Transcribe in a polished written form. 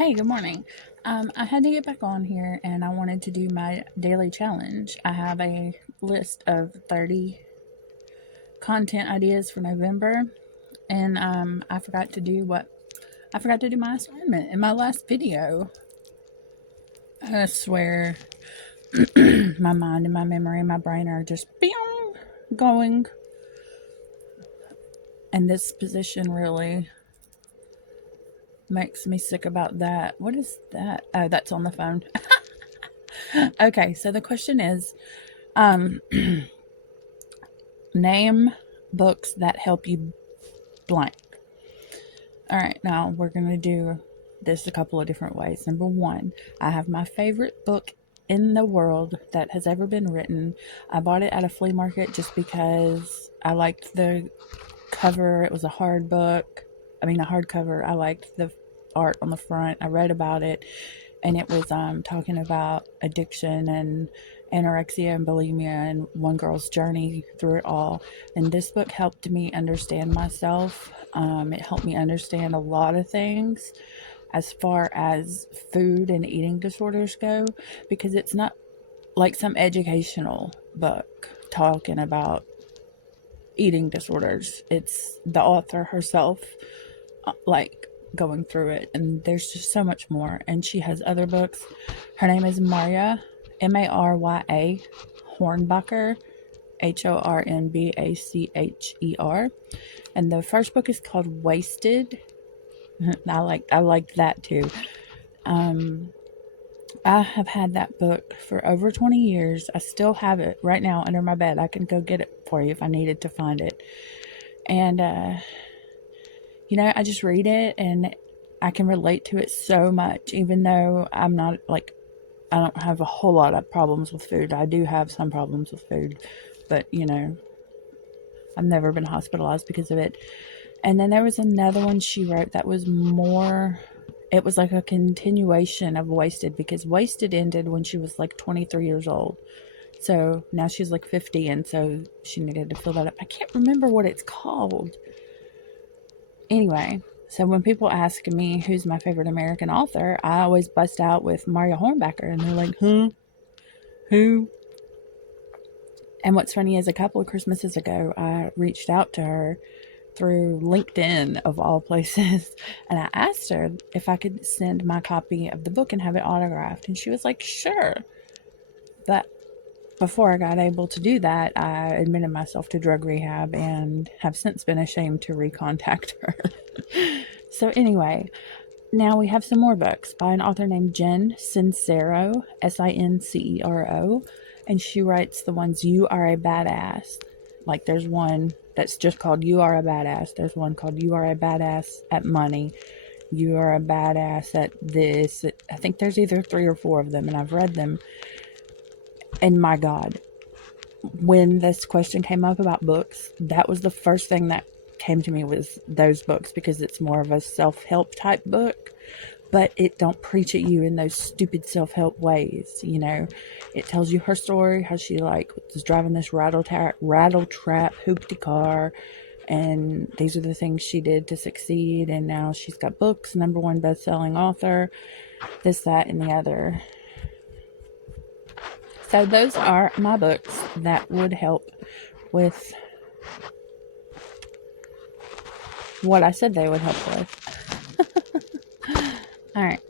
Hey, good morning. I had to get back on here and I wanted to do my daily challenge. I have a list of 30 content ideas for November, and I forgot to do my assignment in my last video. I swear, my mind and my memory and my brain are just going, and this position really makes me sick about that. What is that? Oh, that's on the phone. Okay, so the question is, name books that help you blank. All right, now we're going to do this a couple of different ways. Number one, I have my favorite book in the world that has ever been written. I bought it at a flea market just because I liked the cover. It was a hard book. I mean, a hardcover. I liked the art on the front. I read about it, and it was talking about addiction and anorexia and bulimia and one girl's journey through it all. And this book helped me understand myself. It helped me understand a lot of things as far as food and eating disorders go, because it's not like some educational book talking about eating disorders. It's the author herself, like, going through it, and there's just so much more. And she has other books. Her name is Marya, Marya Hornbacher, Hornbacher, and the first book is called Wasted. I like that too. I have had that book for over 20 years. I still have it right now under my bed. I can go get it for you if I needed to find it. And I just read it and I can relate to it so much, even though I'm not like, I don't have a whole lot of problems with food. I do have some problems with food, but I've never been hospitalized because of it. And then there was another one she wrote that was more, it was like a continuation of Wasted, because Wasted ended when she was like 23 years old. So now she's like 50, and so she needed to fill that up. I can't remember what it's called. Anyway, so when people ask me who's my favorite American author, I always bust out with Marya Hornbacher, and they're like, huh? Who? And what's funny is, a couple of Christmases ago, I reached out to her through LinkedIn, of all places, and I asked her if I could send my copy of the book and have it autographed. And she was like, sure. But before I got able to do that, I admitted myself to drug rehab and have since been ashamed to recontact her. So anyway, now we have some more books by an author named Jen Sincero, Sincero, and she writes the ones You Are a Badass. Like, there's one that's just called You Are a Badass. There's one called You Are a Badass at Money. You Are a Badass at this. I think there's either 3 or 4 of them, and I've read them. And my God, when this question came up about books, that was the first thing that came to me, was those books, because it's more of a self-help type book, but it don't preach at you in those stupid self-help ways. It tells you her story, how she was driving this rattle trap hoopty car, and these are the things she did to succeed, and now she's got books, #1 best-selling author, this, that, and the other. So those are my books that would help with what I said they would help with. All right.